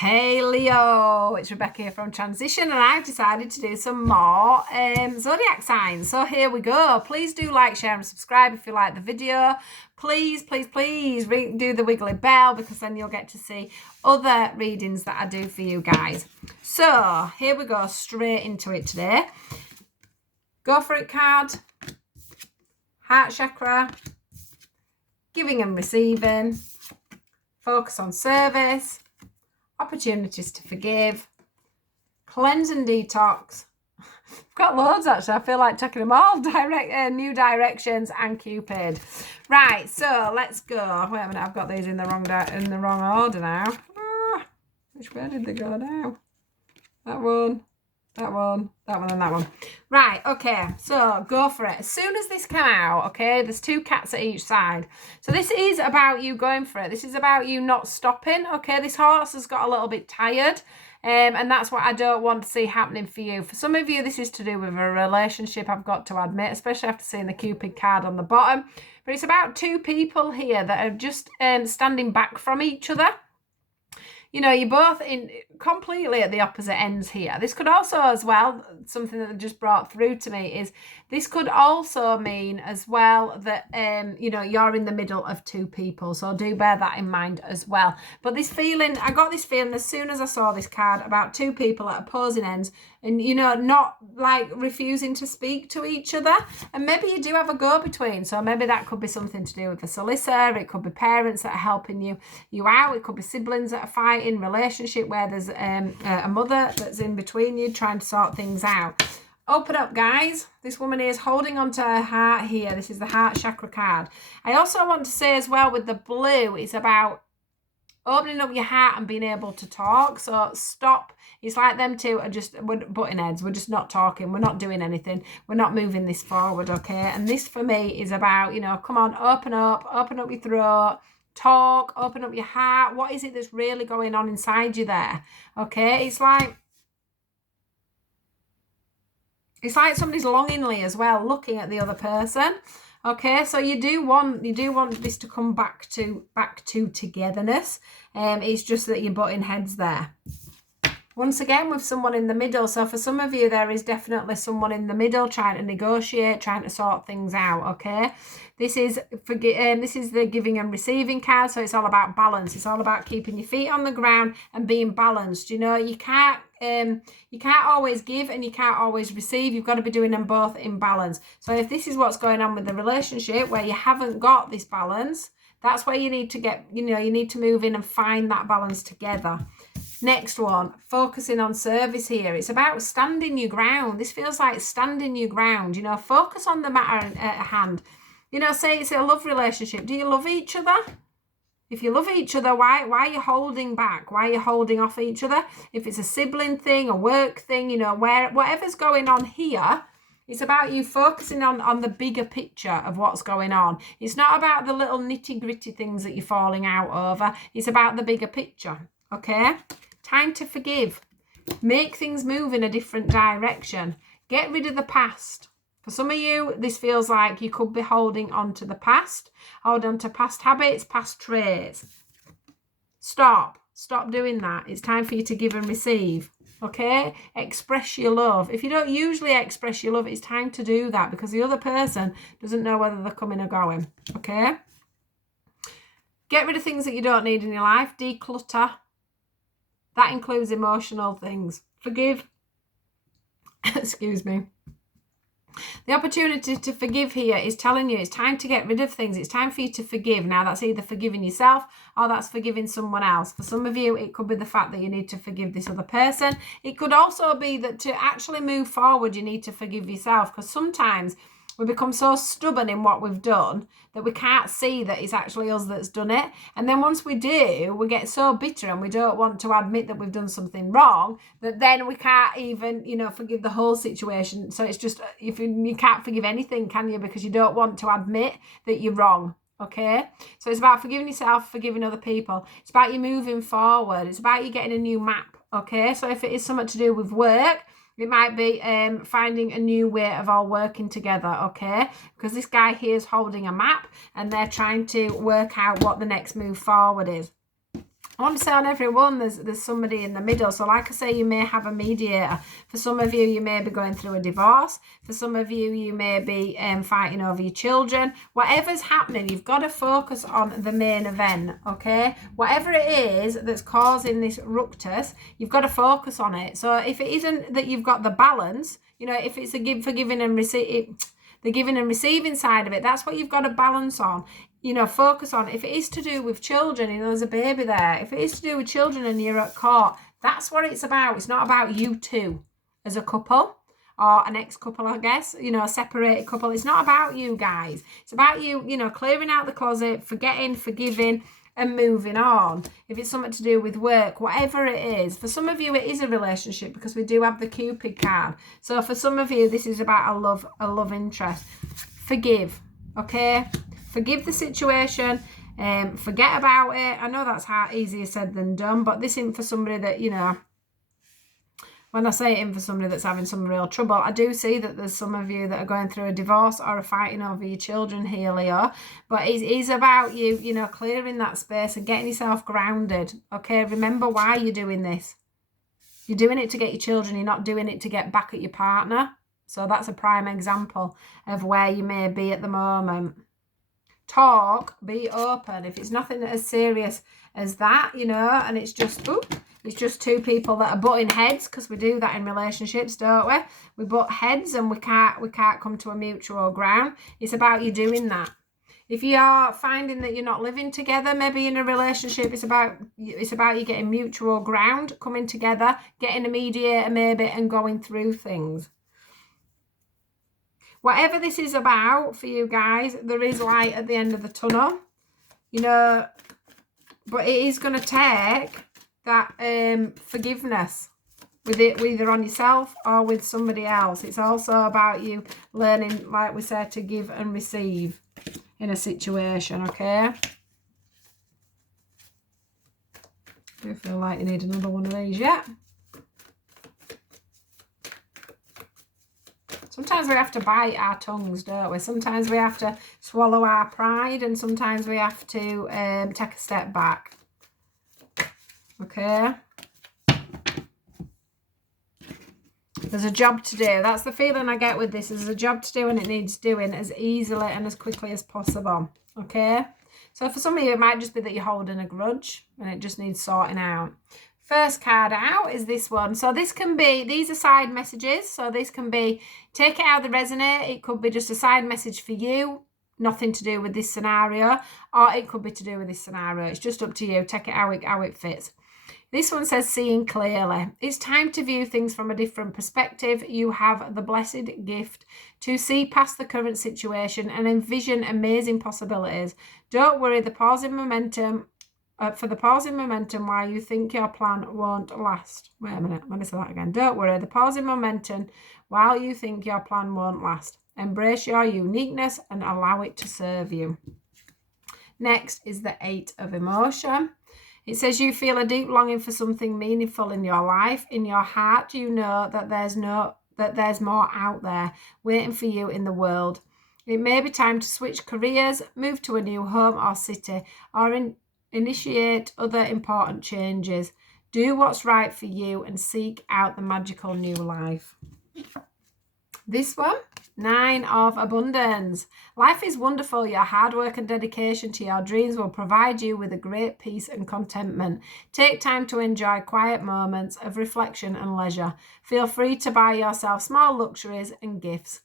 Hey Leo, it's Rebecca here from Transition, and I've decided to do some more zodiac signs. So here we go. Please do like, share and subscribe if you like the video. Please do the wiggly bell, because then you'll get to see other readings that I do for you guys. So here we go, straight into it today. Go for it card, heart chakra, giving and receiving, focus on service, opportunities to forgive, cleanse and detox. I've got loads actually. I feel like taking them all. New directions and Cupid. Right, so let's go. Wait a minute, I've got these in the wrong order now. Which way did they go now? That one, and that one. Right, okay, so go for it. As soon as this came out, okay, there's two cats at each side. So this is about you going for it. This is about you not stopping, okay? This horse has got a little bit tired, and that's what I don't want to see happening for you. For some of you, this is to do with a relationship, I've got to admit, especially after seeing the Cupid card on the bottom. But it's about two people here that are just standing back from each other. You know, you're both in completely at the opposite ends here. This could also as well, something that just brought through to me is this could also mean as well that, you know, you're in the middle of two people. So do bear that in mind as well. But this feeling, I got this feeling as soon as I saw this card about two people at opposing ends and, you know, not like refusing to speak to each other. And maybe you do have a go-between. So maybe that could be something to do with the solicitor. It could be parents that are helping you out. It could be siblings that are fighting, relationship where there's a mother that's in between you trying to sort things out. Open up, guys. This woman is holding on to her heart here. This is the heart chakra card. I also want to say as well with the blue, it's about opening up your heart and being able to talk. So stop. It's like them two are just, we're butting heads. We're just not talking. We're not doing anything. We're not moving this forward, okay? And this for me is about, you know, come on, open up your throat. Talk, open up your heart. What is it that's really going on inside you there? Okay, it's like somebody's longingly as well looking at the other person. Okay, so you do want this to come back to togetherness. It's just that you're butting heads there. Once again, with someone in the middle. So for some of you, there is definitely someone in the middle trying to negotiate, trying to sort things out, okay? This is the giving and receiving card, so it's all about balance. It's all about keeping your feet on the ground and being balanced. You know, you can't always give and you can't always receive. You've got to be doing them both in balance. So if this is what's going on with the relationship where you haven't got this balance, that's where you need to get, you know, you need to move in and find that balance together. Next one, focusing on service here. It's about standing your ground. This feels like standing your ground. You know, focus on the matter at hand. You know, say it's a love relationship. Do you love each other? If you love each other, why are you holding back? Why are you holding off each other? If it's a sibling thing, a work thing, you know, whatever's going on here, it's about you focusing on the bigger picture of what's going on. It's not about the little nitty-gritty things that you're falling out over. It's about the bigger picture, okay? Time to forgive. Make things move in a different direction. Get rid of the past. For some of you, this feels like you could be holding on to the past. Hold on to past habits, past traits. Stop doing that. It's time for you to give and receive. Okay? Express your love. If you don't usually express your love, it's time to do that because the other person doesn't know whether they're coming or going. Okay? Get rid of things that you don't need in your life. Declutter. That includes emotional things. Forgive. Excuse me. The opportunity to forgive here is telling you it's time to get rid of things. It's time for you to forgive. Now, that's either forgiving yourself or that's forgiving someone else. For some of you, it could be the fact that you need to forgive this other person. It could also be that to actually move forward, you need to forgive yourself, because sometimes we become so stubborn in what we've done that we can't see that it's actually us that's done it. And then once we do, we get so bitter and we don't want to admit that we've done something wrong that then we can't even, you know, forgive the whole situation. So it's just, if you can't forgive anything, can you? Because you don't want to admit that you're wrong. Okay, so it's about forgiving yourself, forgiving other people. It's about you moving forward. It's about you getting a new map. Okay, so if it is something to do with work, it might be finding a new way of all working together, okay? Because this guy here is holding a map and they're trying to work out what the next move forward is. I want to say on everyone, there's somebody in the middle. So like I say, you may have a mediator. For some of you, you may be going through a divorce. For some of you, you may be fighting over your children. Whatever's happening, you've got to focus on the main event, okay? Whatever it is that's causing this ructus, you've got to focus on it. So if it isn't that you've got the balance, you know, if it's a forgiving and receiving, the giving and receiving side of it, that's what you've got to balance on. You know, focus on. If it is to do with children, you know, there's a baby there. If it is to do with children and you're at court, that's what it's about. It's not about you two as a couple or an ex-couple, I guess, you know, a separated couple. It's not about you guys. It's about you, you know, clearing out the closet, forgetting, forgiving, and moving on. If it's something to do with work, whatever it is. For some of you, it is a relationship because we do have the Cupid card. So for some of you, this is about a love interest. Forgive, okay? Forgive the situation, forget about it. I know that's easier said than done, but this isn't for somebody that, you know, when I say it in for somebody that's having some real trouble, I do see that there's some of you that are going through a divorce or are fighting over your children here, Leo. But it's about you, you know, clearing that space and getting yourself grounded. Okay, remember why you're doing this. You're doing it to get your children. You're not doing it to get back at your partner. So that's a prime example of where you may be at the moment. Talk, be open. If it's nothing as serious as that, you know, and it's just two people that are butting heads, because we do that in relationships, don't we? We butt heads and we can't come to a mutual ground. It's about you doing that. If you are finding that you're not living together, maybe in a relationship, it's about you getting mutual ground, coming together, getting a mediator maybe, and going through things. Whatever this is about for you guys, there is light at the end of the tunnel, you know, but it is going to take that forgiveness with it, either on yourself or with somebody else. It's also about you learning, like we said, to give and receive in a situation, okay? Do you feel like you need another one of these yet? Sometimes we have to bite our tongues, don't we? Sometimes we have to swallow our pride, and sometimes we have to take a step back. Okay? There's a job to do. That's the feeling I get with this. There's a job to do, and it needs doing as easily and as quickly as possible. Okay? So for some of you, it might just be that you're holding a grudge and it just needs sorting out. First card out is this one. So this can be, these are side messages. So this can be, take it how they resonate. It could be just a side message for you, nothing to do with this scenario, or it could be to do with this scenario. It's just up to you. Take it how it fits. This one says, seeing clearly. It's time to view things from a different perspective. You have the blessed gift to see past the current situation and envision amazing possibilities. Don't worry, the pausing momentum, for the pausing momentum while you think your plan won't last. Wait a minute, let me say that again. Don't worry, the pausing momentum while you think your plan won't last. Embrace your uniqueness and allow it to serve you. Next is the 8 of emotion. It says you feel a deep longing for something meaningful in your life. In your heart, you know that there's more out there waiting for you in the world. It may be time to switch careers, move to a new home or city, or initiate other important changes. Do what's right for you and seek out the magical new life. This one, 9 of abundance. Life is wonderful. Your hard work and dedication to your dreams will provide you with a great peace and contentment. Take time to enjoy quiet moments of reflection and leisure. Feel free to buy yourself small luxuries and gifts.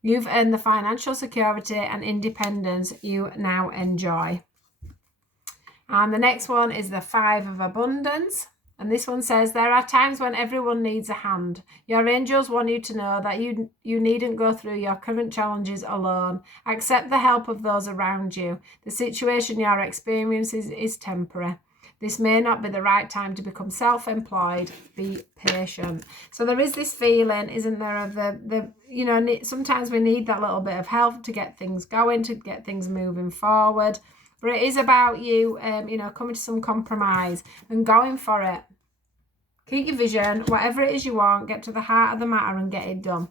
You've earned the financial security and independence you now enjoy. And the next one is the 5 of abundance. And this one says, there are times when everyone needs a hand. Your angels want you to know that you needn't go through your current challenges alone. Accept the help of those around you. The situation you're experiencing is temporary. This may not be the right time to become self-employed. Be patient. So there is this feeling, isn't there, of the you know, sometimes we need that little bit of help to get things going, to get things moving forward. But it is about you, you know, coming to some compromise and going for it. Keep your vision, whatever it is you want, get to the heart of the matter and get it done.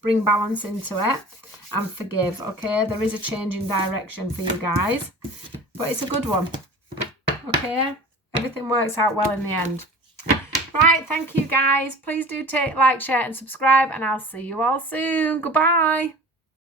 Bring balance into it and forgive, okay? There is a change in direction for you guys, but it's a good one, okay? Everything works out well in the end. Right, thank you guys. Please do like, share and subscribe, and I'll see you all soon. Goodbye.